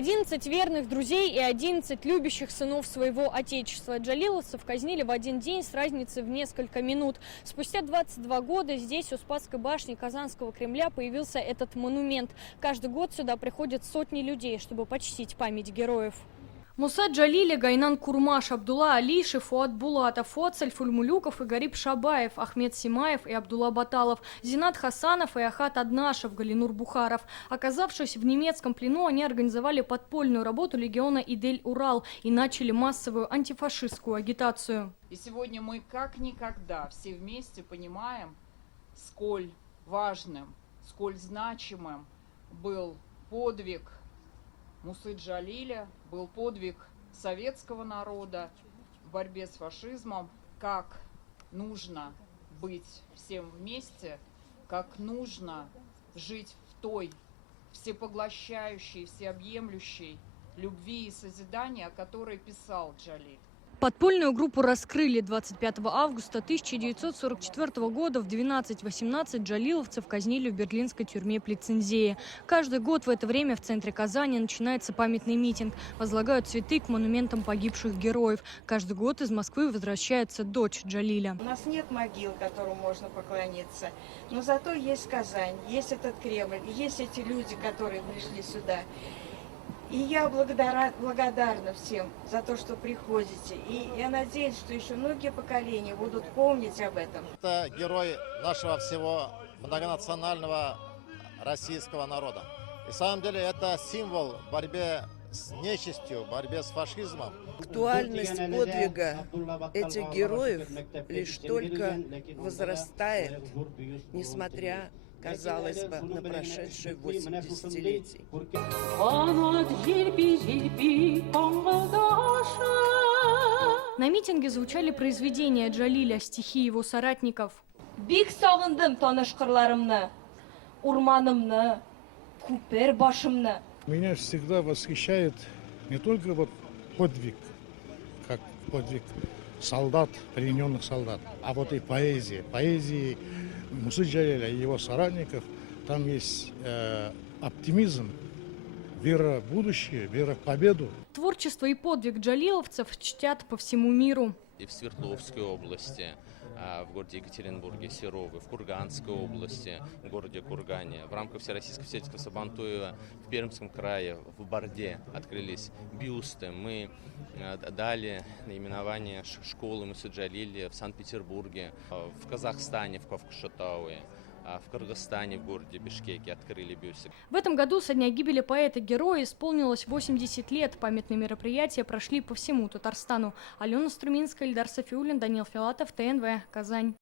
11 верных друзей и 11 любящих сынов своего отечества. Джалиловцев казнили в один день с разницей в несколько минут. Спустя 22 года здесь, у Спасской башни Казанского Кремля, появился этот монумент. Каждый год сюда приходят сотни людей, чтобы почтить память героев. Муса Джалили, Гайнан Курмаш, Абдулла Алишев, Фуат Булатов, Фуат Сальфульмулюков и Гариб Шабаев, Ахмед Симаев и Абдулла Баталов, Зинат Хасанов и Ахат Аднашев, Галинур Бухаров. Оказавшись в немецком плену, они организовали подпольную работу легиона Идель-Урал и начали массовую антифашистскую агитацию. И сегодня мы как никогда все вместе понимаем, сколь важным, сколь значимым был подвиг Мусы Джалиля, был подвиг советского народа в борьбе с фашизмом, как нужно быть всем вместе, как нужно жить в той всепоглощающей, всеобъемлющей любви и созидании, о которой писал Джалиль. Подпольную группу раскрыли 25 августа 1944 года в 12:18 джалиловцев казнили в берлинской тюрьме Плецензее. Каждый год в это время в центре Казани начинается памятный митинг. Возлагают цветы к монументам погибших героев. Каждый год из Москвы возвращается дочь Джалиля. У нас нет могил, которым можно поклониться, но зато есть Казань, есть этот Кремль, есть эти люди, которые пришли сюда. И я благодарна всем за то, что приходите. И я надеюсь, что еще многие поколения будут помнить об этом. Это герой нашего всего многонационального российского народа. И на самом деле это символ борьбы с нечистью, борьбе с фашизмом. Актуальность подвига этих героев лишь только возрастает, несмотря, казалось бы, на прошедшие 8 десятилетий. На митинге звучали произведения Джалиля, стихи его соратников. Бик сагындым танышкырларымны, урманымны, күпер башымны. Меня всегда восхищает не только вот подвиг, как подвиг солдат, плененных солдат, а вот и поэзия. Поэзии Мусы Джалиля и его соратников, там есть оптимизм, вера в будущее, вера в победу. Творчество и подвиг джалиловцев чтят по всему миру. И в Свердловской области, в городе Екатеринбурге, Серовы, в Курганской области, в городе Кургане. В рамках Всероссийского фестиваля Сабантуева в Пермском крае, в Барде открылись бюсты. Мы дали наименование школы Мусы Джалиля в Санкт-Петербурге, в Казахстане, в Кавкашетауе. В Кыргызстане, в городе Бишкеке открыли бюстик. В этом году со дня гибели поэта-героя исполнилось 80 лет. Памятные мероприятия прошли по всему Татарстану. Алена Струминская, Ильдар Софиуллин, Даниил Филатов, ТНВ, Казань.